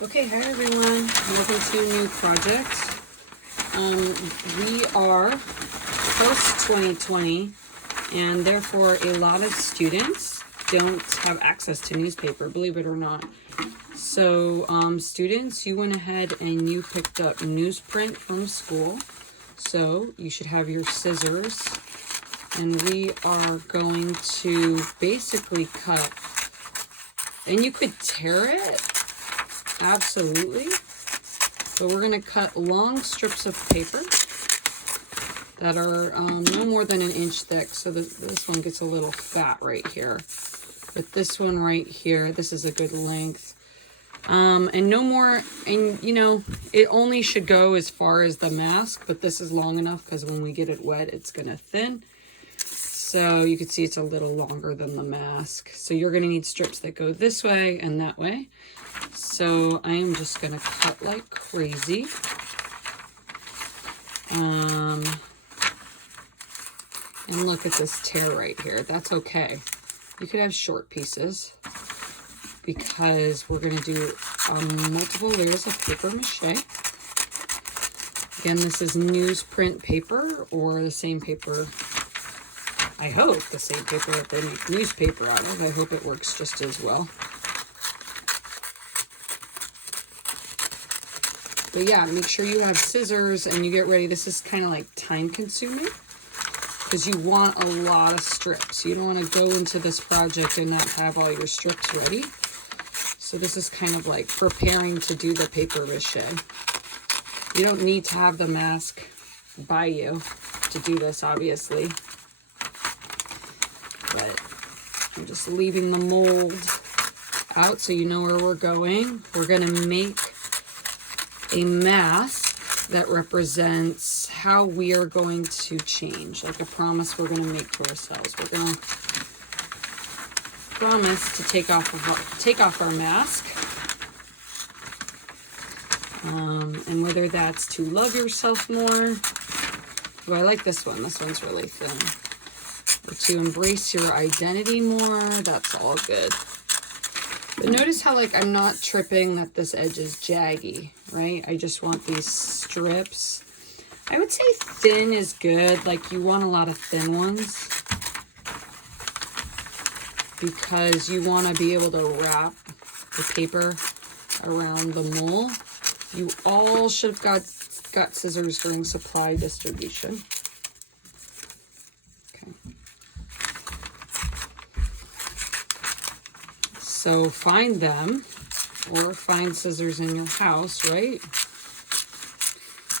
Okay, hi everyone. Welcome to a new project. We are post-2020, and therefore a lot of students don't have access to newspaper, believe it or not. So students, you went ahead and you picked up newsprint from school. So you should have your scissors, and we are going to basically cut, and you could tear it. Absolutely. But we're going to cut long strips of paper that are no more than an inch thick. So this one gets a little fat right here. But this one right here, this is a good length. And no more, and you know, it only should go as far as the mask, but this is long enough because when we get it wet, it's going to thin. So you can see it's a little longer than the mask. So you're going to need strips that go this way and that way. So I am just going to cut like crazy. And look at this tear right here. That's okay. You could have short pieces because we're going to do multiple layers of paper mache. Again, this is newsprint paper, or the same paper, I hope the same paper that they make newspaper out of. I hope it works just as well. But yeah, make sure you have scissors and you get ready. This is kind of like time consuming because you want a lot of strips. You don't want to go into this project and not have all your strips ready. So this is kind of like preparing to do the paper mache. You don't need to have the mask by you to do this, obviously. But I'm just leaving the mold out so you know where we're going. We're going to make a mask that represents how we are going to change, like a promise we're going to make to ourselves. We're going to promise to take off our mask, and whether that's to love yourself more. Oh, I like this one. This one's really thin. Or to embrace your identity more. That's all good. But notice how, like, I'm not tripping that this edge is jaggy, right? I just want these strips. I would say thin is good. Like, you want a lot of thin ones because you want to be able to wrap the paper around the mole. You all should have got scissors during supply distribution. Okay. So find them, or find scissors in your house, right?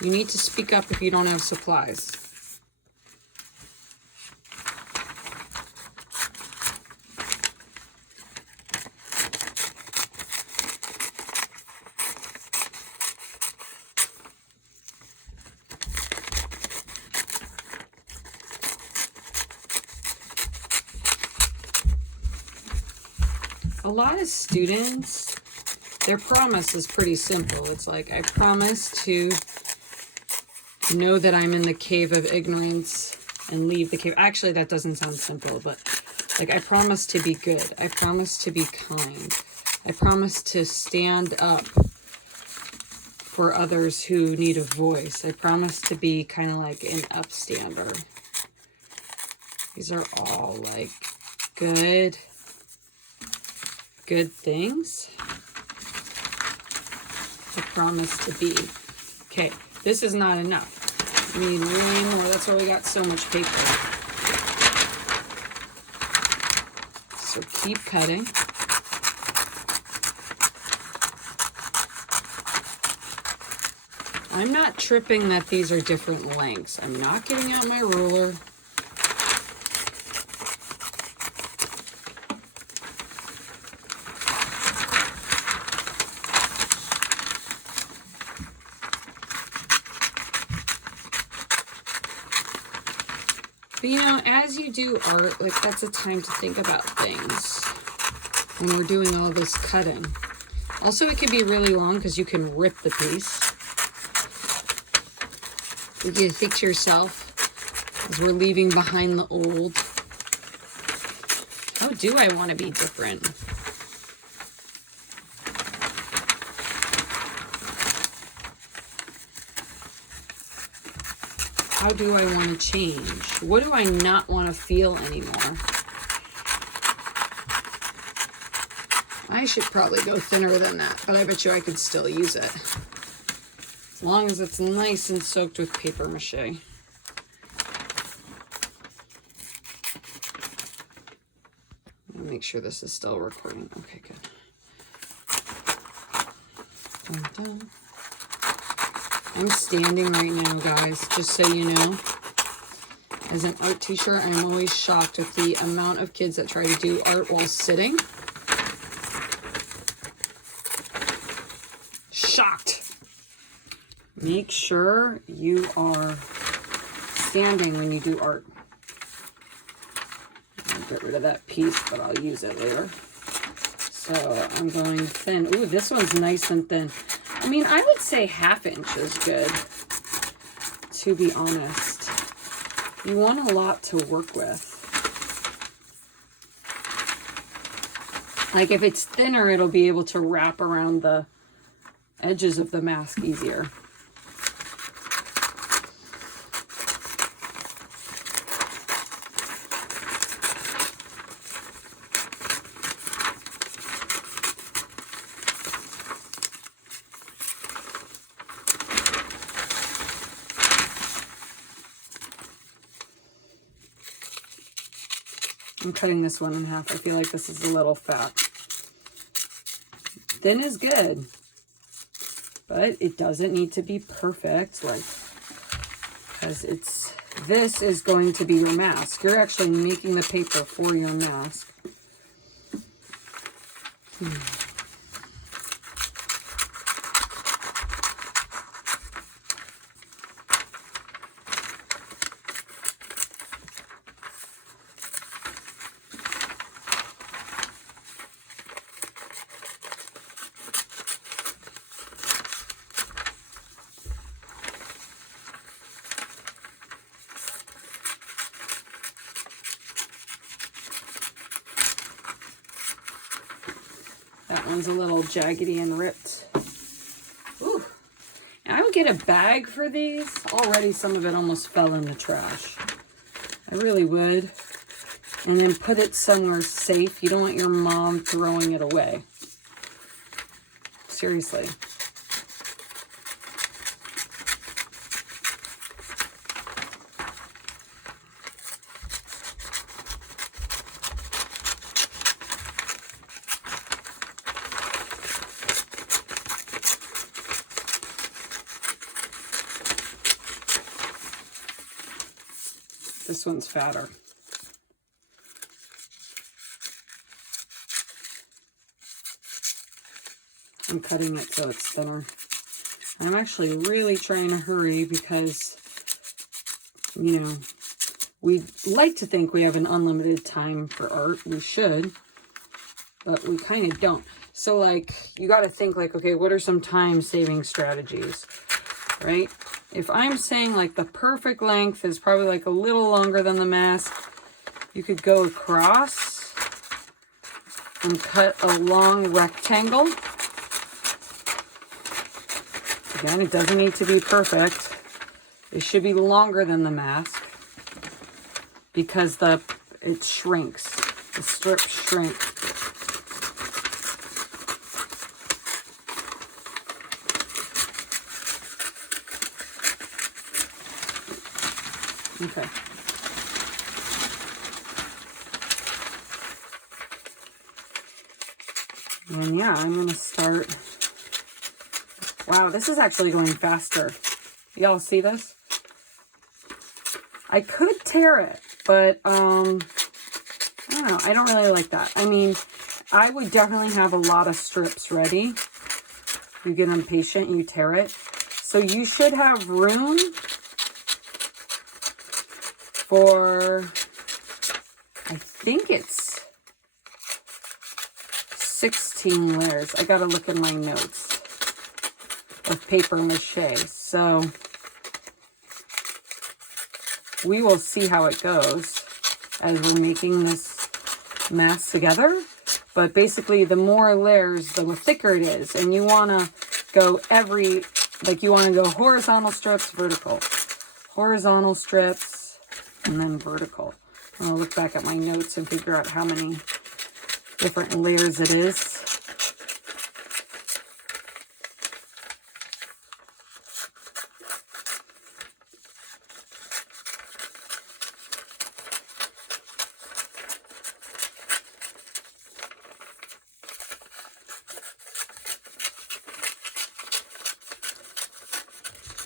You need to speak up if you don't have supplies. A lot of students, their promise is pretty simple. It's like, I promise to know that I'm in the cave of ignorance and leave the cave. Actually, that doesn't sound simple, but like, I promise to be good. I promise to be kind. I promise to stand up for others who need a voice. I promise to be kind of like an upstander. These are all like good things to promise to be. Okay, this is not enough. We need way more. That's why we got so much paper. So keep cutting. I'm not tripping that these are different lengths. I'm not getting out my ruler. But you know, as you do art, like, that's a time to think about things when we're doing all this cutting. Also, it can be really long because you can rip the piece. You can think to yourself, as we're leaving behind the old, how do I want to be different? How do I want to change? What do I not want to feel anymore? I should probably go thinner than that, but I bet you I could still use it. As long as it's nice and soaked with paper mache. Make sure this is still recording. Okay, good. Dun, dun. I'm standing right now, guys, just so you know. As an art teacher, I'm always shocked with the amount of kids that try to do art while sitting. Shocked. Make sure you are standing when you do art. I'll get rid of that piece, but I'll use it later. So I'm going thin. Ooh, this one's nice and thin. I mean, I would say 1/2 inch is good, to be honest. You want a lot to work with. Like if it's thinner, it'll be able to wrap around the edges of the mask easier. I'm cutting this one in half. I feel like this is a little fat. Thin is good, but it doesn't need to be perfect, like, because this is going to be your mask. You're actually making the paper for your mask. That one's a little jaggedy and ripped. Ooh. And I would get a bag for these. Already some of it almost fell in the trash. I really would. And then put it somewhere safe. You don't want your mom throwing it away. Seriously. This one's fatter. I'm cutting it so it's thinner. I'm actually really trying to hurry because, you know, we like to think we have an unlimited time for art. We should, but we kind of don't. So, like, you got to think, like, okay, what are some time-saving strategies, right? If I'm saying like the perfect length is probably like a little longer than the mask, you could go across and cut a long rectangle. Again, it doesn't need to be perfect. It should be longer than the mask because it shrinks. The strips shrink. Okay. And yeah, I'm going to start. Wow, this is actually going faster. Y'all see this? I could tear it, but I don't know. I don't really like that. I mean, I would definitely have a lot of strips ready. You get impatient, you tear it. So you should have room for, I think it's 16 layers. I gotta look in my notes of paper mache. So we will see how it goes as we're making this mask together. But basically, the more layers, the thicker it is. And you wanna go you wanna go horizontal strips, vertical. horizontal strips, and then vertical. I'll look back at my notes and figure out how many different layers it is.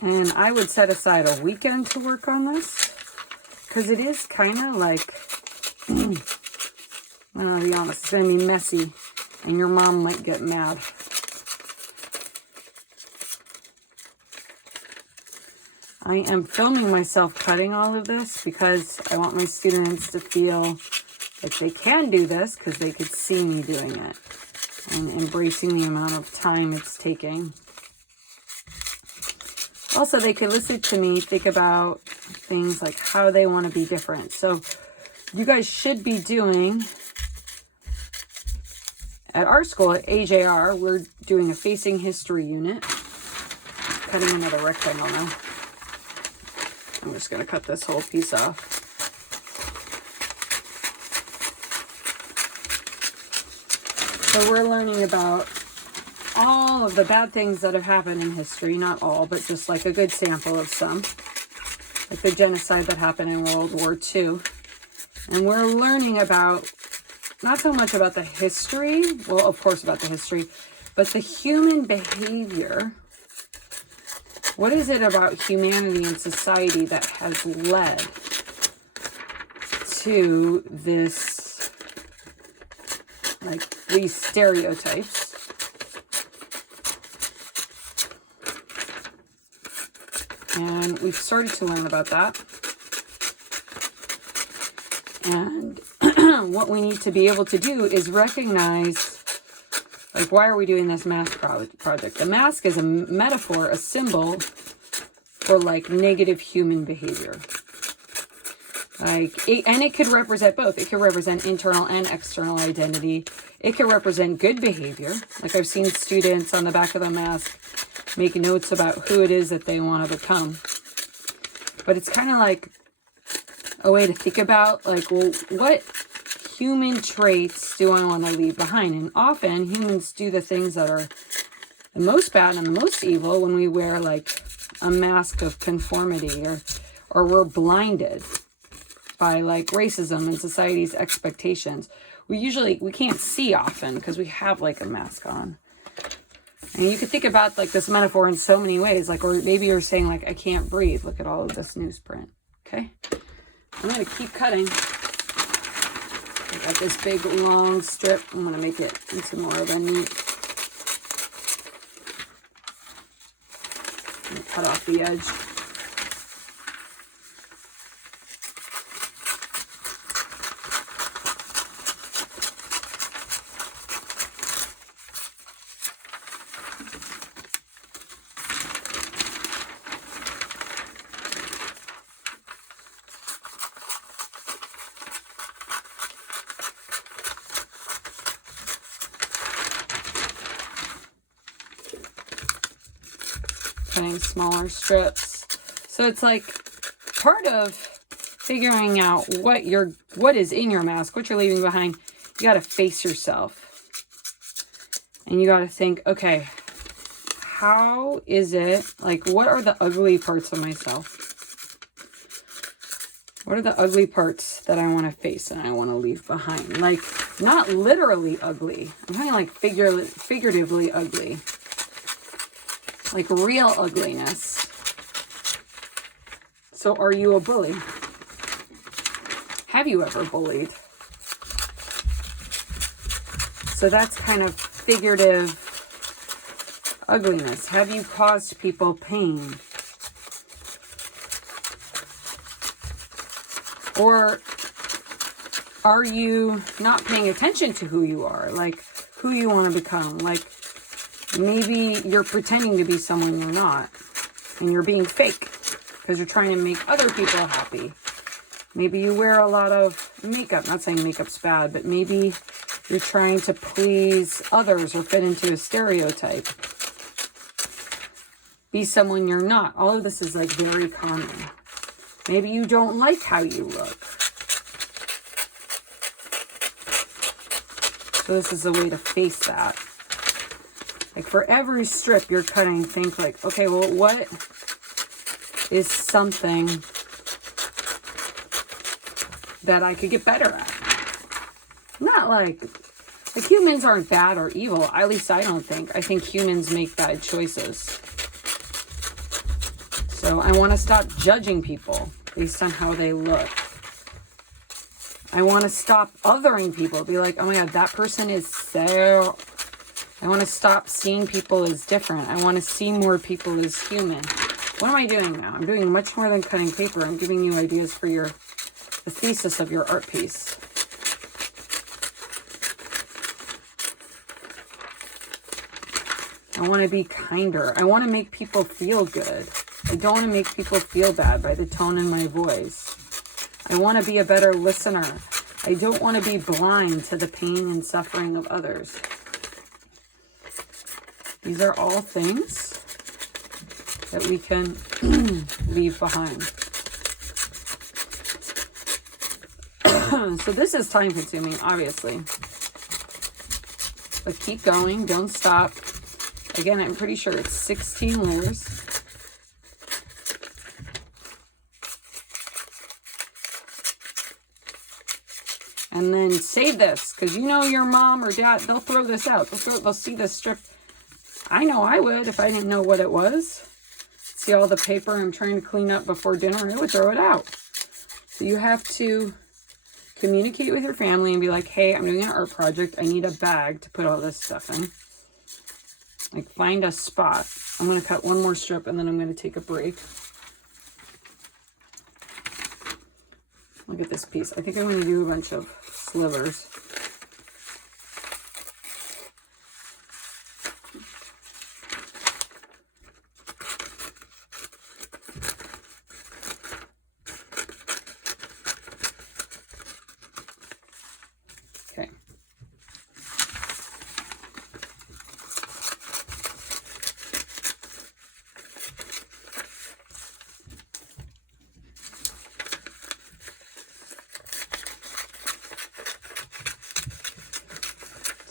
And I would set aside a weekend to work on this, because it is kind of like, I'll be honest, it's going to be messy, and your mom might get mad. I am filming myself cutting all of this because I want my students to feel like they can do this, because they could see me doing it, and embracing the amount of time it's taking. Also, they could listen to me think about things like how they want to be different. So you guys should be doing, at our school at AJR, we're doing a facing history unit. Cutting another rectangle now. I'm just going to cut this whole piece off. So we're learning about all of the bad things that have happened in history. Not all, but just like a good sample of some. Like the genocide that happened in World War II. And we're learning about, not so much about the history, well, of course about the history, but the human behavior. What is it about humanity and society that has led to this, like, these stereotypes? And we've started to learn about that. And what we need to be able to do is recognize, like, why are we doing this mask project? The mask is a metaphor, a symbol for, like, negative human behavior. Like, and it could represent both. It could represent internal and external identity. It could represent good behavior. Like, I've seen students on the back of the mask make notes about who it is that they want to become. But it's kind of like a way to think about, like, well, what human traits do I want to leave behind? And often humans do the things that are the most bad and the most evil when we wear, like, a mask of conformity, or we're blinded by, like, racism and society's expectations. We can't see often because we have, like, a mask on. And you could think about, like, this metaphor in so many ways. Like, or maybe you're saying, like, I can't breathe. Look at all of this newsprint. Okay? I'm going to keep cutting. I got this big, long strip. I'm going to make it into more of a neat. I'm going to cut off the edge. Cutting smaller strips. So it's like part of figuring out what is in your mask, what you're leaving behind. You got to face yourself. And you got to think, okay, how is it, like, what are the ugly parts of myself? What are the ugly parts that I want to face and I want to leave behind? Like, not literally ugly. I'm talking like figuratively ugly. Like real ugliness. So are you a bully? Have you ever bullied? So that's kind of figurative ugliness. Have you caused people pain? Or are you not paying attention to who you are? Like, who you want to become? Like, maybe you're pretending to be someone you're not. And you're being fake. Because you're trying to make other people happy. Maybe you wear a lot of makeup. Not saying makeup's bad, but maybe you're trying to please others or fit into a stereotype. Be someone you're not. All of this is, like, very common. Maybe you don't like how you look. So this is a way to face that. Like for every strip you're cutting, think like, okay, well, what is something that I could get better at? Not like humans aren't bad or evil. At least I don't think. I think humans make bad choices. So I want to stop judging people based on how they look. I want to stop othering people. Be like, oh my God, that person is so... I want to stop seeing people as different. I want to see more people as human. What am I doing now? I'm doing much more than cutting paper. I'm giving you ideas for the thesis of your art piece. I want to be kinder. I want to make people feel good. I don't want to make people feel bad by the tone in my voice. I want to be a better listener. I don't want to be blind to the pain and suffering of others. These are all things that we can leave behind. So this is time consuming, obviously. But keep going, don't stop. Again, I'm pretty sure it's 16 layers. And then save this, because you know your mom or dad, they'll throw this out. They'll see this strip. I know I would if I didn't know what it was. See all the paper I'm trying to clean up before dinner, I would throw it out. So you have to communicate with your family and be like, hey, I'm doing an art project. I need a bag to put all this stuff in. Like, find a spot. I'm going to cut one more strip and then I'm going to take a break. Look at this piece. I think I'm going to do a bunch of slivers. Okay.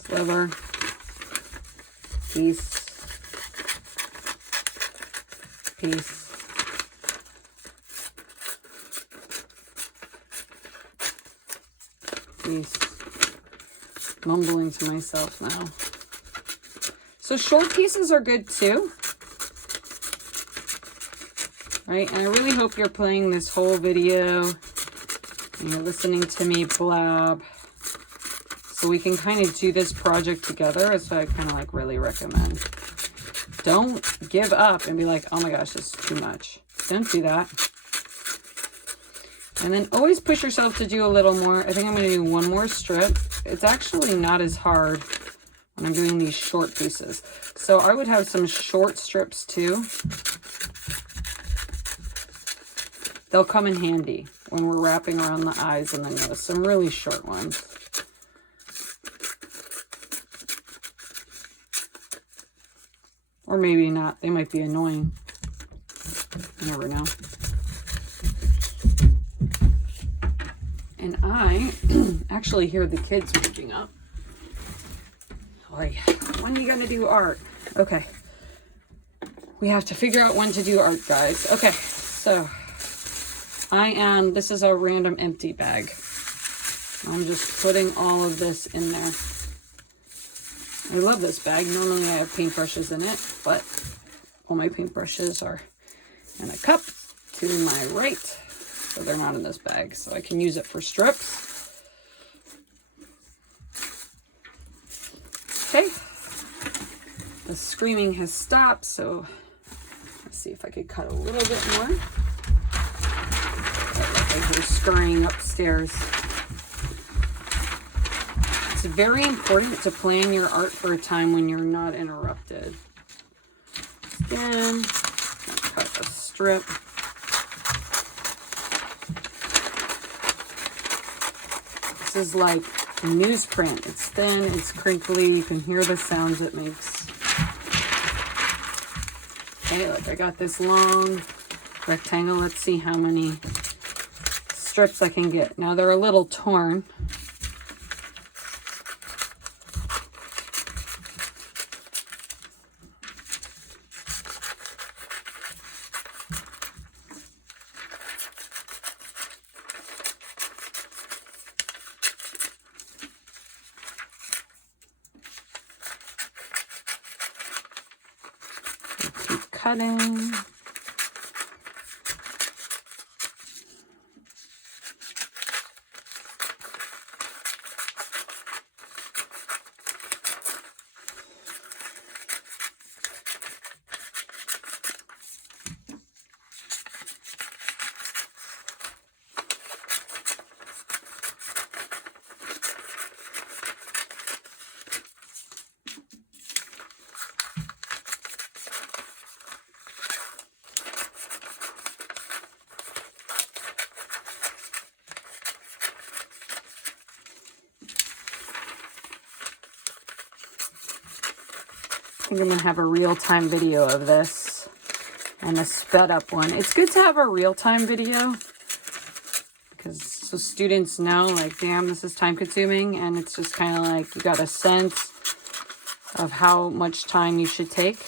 Sliver, piece, piece, piece, mumbling to myself now. So short pieces are good too, right? And I really hope you're playing this whole video and you're listening to me blab. So we can kind of do this project together. That's what I kind of like really recommend. Don't give up and be like, oh my gosh, this is too much. Don't do that. And then always push yourself to do a little more. I think I'm going to do one more strip. It's actually not as hard when I'm doing these short pieces. So I would have some short strips too. They'll come in handy when we're wrapping around the eyes and the nose. Some really short ones. Or maybe not. They might be annoying. You never know. And I actually hear the kids waking up. Oh yeah. When are you going to do art? Okay. We have to figure out when to do art, guys. Okay. So, this is a random empty bag. I'm just putting all of this in there. I love this bag. Normally I have paintbrushes in it, but all my paintbrushes are in a cup to my right. So they're not in this bag. So I can use it for strips. Okay. The screaming has stopped. So let's see if I could cut a little bit more. I hear scurrying upstairs. It's very important to plan your art for a time when you're not interrupted. Again, cut a strip. This is like newsprint. It's thin, it's crinkly. You can hear the sounds it makes. Okay, look, I got this long rectangle. Let's see how many strips I can get. Now they're a little torn. Keep cutting. I think I'm going to have a real-time video of this and a sped-up one. It's good to have a real-time video because so students know, like, damn, this is time-consuming, and it's just kind of like you got a sense of how much time you should take.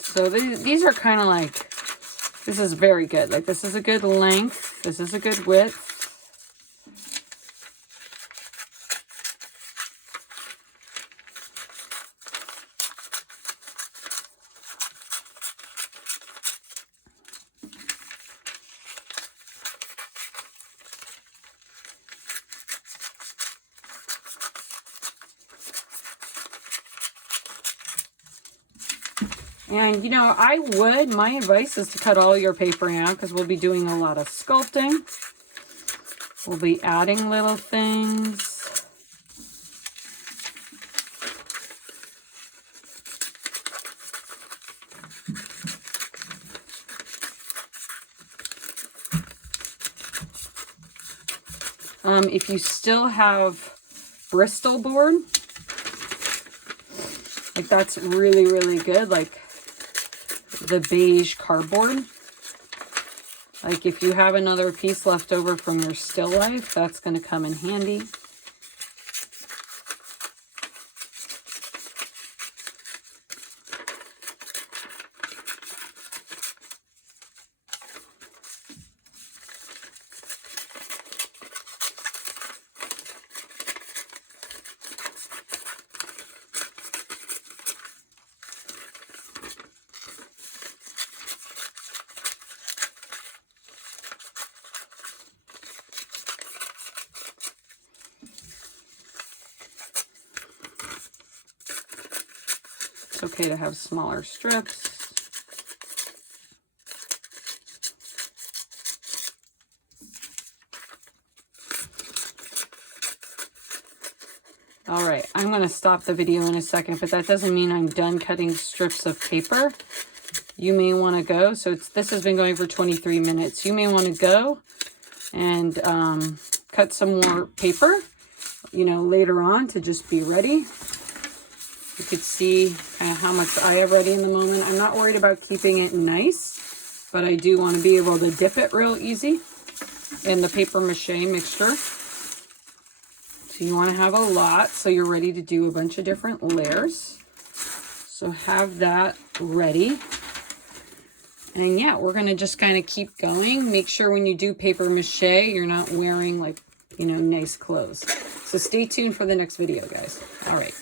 So these are kind of like, this is very good. Like, this is a good length. This is a good width. And, you know, my advice is to cut all your paper out because we'll be doing a lot of sculpting. We'll be adding little things. If you still have Bristol board, like, that's really, really good. Like, the beige cardboard. Like, if you have another piece left over from your still life, that's going to come in handy. It's okay to have smaller strips. All right, I'm going to stop the video in a second, but that doesn't mean I'm done cutting strips of paper. You may want to go. So this has been going for 23 minutes. You may want to go and cut some more paper, you know, later on to just be ready. You could see kind of how much I have ready in the moment. I'm not worried about keeping it nice, but I do want to be able to dip it real easy in the paper mache mixture. So you want to have a lot so you're ready to do a bunch of different layers. So have that ready. And yeah, we're going to just kind of keep going. Make sure when you do paper mache, you're not wearing, like, you know, nice clothes. So stay tuned for the next video, guys. All right.